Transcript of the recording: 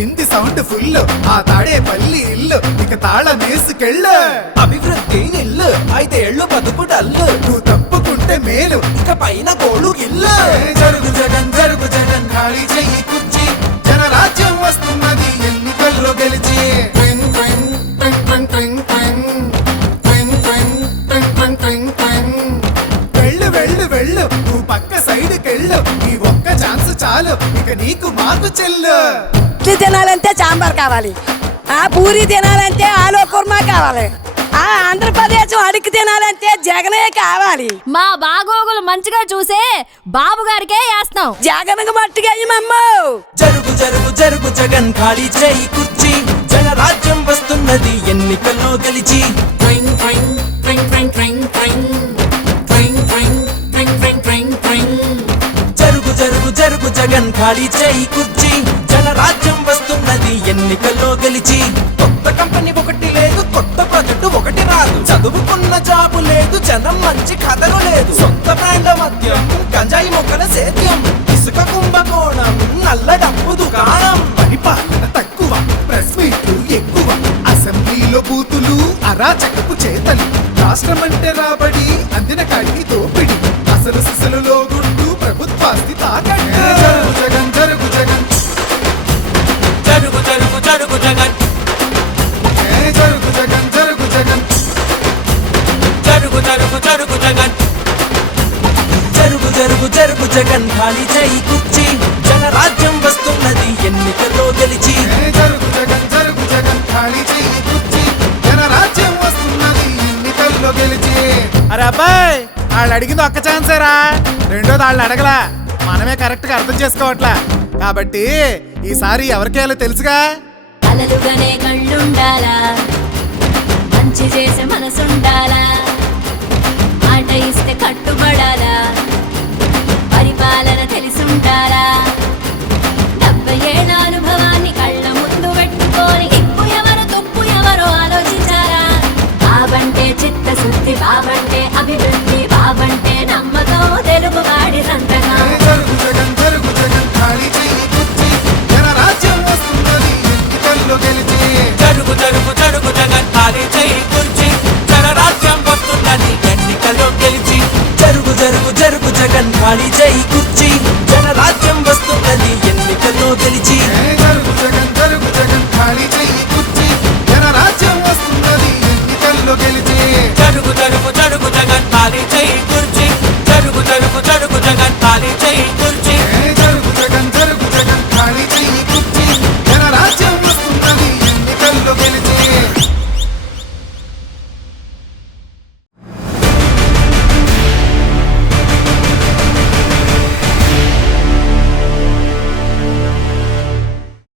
కింది sound full ఆ తాడే పల్లి ఇల్లు ఇక తాళమేసుకెళ్ళు అభివృద్ధి నిల్లు 5 ఏళ్ళు బతుకు డల్లు నువ్వు తప్పుకుంటే మేలు ఇక పైన గోడు గిల్లు జరుగు జగన్ ఖాళీ చెయ్యి కుర్చీ జనరాజ్యం వస్తున్నది ఎన్నికల్లో గెలిచి ట్వింగ్ ట్వింగ్ ట్వింగ్ ట్వింగ్ ట్వింగ్ ట్వింగ్ ట్వింగ్ ట్వింగ్ ట్వింగ్ ట్వింగ్ ట్వింగ్ వెళ్ళు వెళ్ళు వెళ్ళు నువ్వు పక్క సైడ్కెళ్ళు ఈ ఒక్క ఛాన్స్ చాలు ఇక నీకు మాకు చెల్లు ఇడ్లీ తినాలంటే సాంబార్ కావాలి, ఆ పూరి తినాలంటే ఆలు కుర్మా కావాలి, ఆ ఆంధ్రప్రదేశ్ అడిగి తినాలంటే జగనే కావాలి. మా బాగోగులు మంచిగా చూసే బాబు గారికే వేస్తాం. జగన్కి మట్టిగా జరుగు జరుగు జరుగు జగన్ ఖాళీ చేయి కుర్చీ జనరాజ్యం వస్తున్నది ఎన్నికల్లో గెలిచి ట్వింగ్ ట్వింగ్ ట్వింగ్ ట్వింగ్ ట్వింగ్ ట్వింగ్ ట్వింగ్ ట్వింగ్ ట్వింగ్ ట్వింగ్ ట్వింగ్ జరుగు జరుగు జరుగు జగన్ ఖాళీ చేయి కుర్చీ జనరాజ్యం వస్తున్నది ఎన్నికల్లో గెలిచి కొత్త కంపెనీ ఒకటి లేదు, కొత్త ప్రాజెక్టు ఒకటి రాదు, చదువుకున్న జాబు లేదు, జనం మంచి కథలు లేదు, సొంత బ్రాండ్ మద్యం గంజాయి మొక్కల సేద్యం ఇసుక కుంభకోణం నల్ల డబ్బు దుకాణం పరిపాలన తక్కువ ప్రెస్ మీట్లు ఎక్కువ అసెంబ్లీలో బూతులు అరాచకపు చేతలు రాష్ట్రమంటే రాబడి అందిన కాడికి దోపిడి అసలు సిసలులో గుండు ప్రభుత్వాస్తి తాకట్టు జరుగు జగన్ జరుగు జరుగు జరుగు జగన్ జరుగు జగన్ జరుగు జగన్ జరుగు జరుగు జరుగు జగన్ జరుగు జరుగు జరుగు జగన్ ఖాళీ చేయి కుర్చీ జనరాజ్యం వస్తున్నది ఎన్నికల్లో గెలిచి జరుగు జగన్ ఖాళీ చెయ్యి కుర్చీ జనరాజ్యం వస్తున్నది ఎన్నికల్లో గెలిచి అరే అబ్బాయి వాళ్ళు అడిగింది ఒక్క ఛాన్సేరా, రెండోది వాళ్ళు అడగలా, మనమే కరెక్ట్ గా అర్థం చేసుకోవట్లా, కాబట్టి ఈసారి ఎవరికేయాలో తెలుసుగా. అలలుగానే కళ్ళుండాలా, మంచి చేసే మనసుండాలా, మాట ఇస్తే కట్టుబడాలా, పరిపాలన తెలిసుండాలా, 70 ఏళ్ళ అనుభవాన్ని కళ్ళ ముందు పెట్టుకొని ఇప్పు ఎవరు తుప్పు ఎవరో ఆలోచించాలా. బాబంటే చిత్తశుద్ధి, బాబంటే అభివృద్ధి, బాబంటే నమ్మకం, తెలుగువాడి సంతకం. జరుగు జగన్ ఖాళీ చెయ్యి కుర్చీ జనరాజ్యం వస్తున్నది ఎన్నికల్లో గెలిచి జరుగు జరుగు జరుగు జగన్ ఖాళీ చేయి కుర్చీ జనరాజ్యం వస్తున్నది ఎన్నికల్లో గెలిచి జరుగు జరుగు జరుగు జగన్ ఖాళీ చేయి కుర్చీ జనరాజ్యం వస్తున్నది ఎన్నికల్లో గెలిచి జరుగు జగన్ ఖాళీ చెయ్యి కుర్చీ జనరాజ్యం వస్తున్నది ఎన్నికల్లో గెలిచి జరుగు జరుగు జరుగు జగన్ ఖాళీ చేయి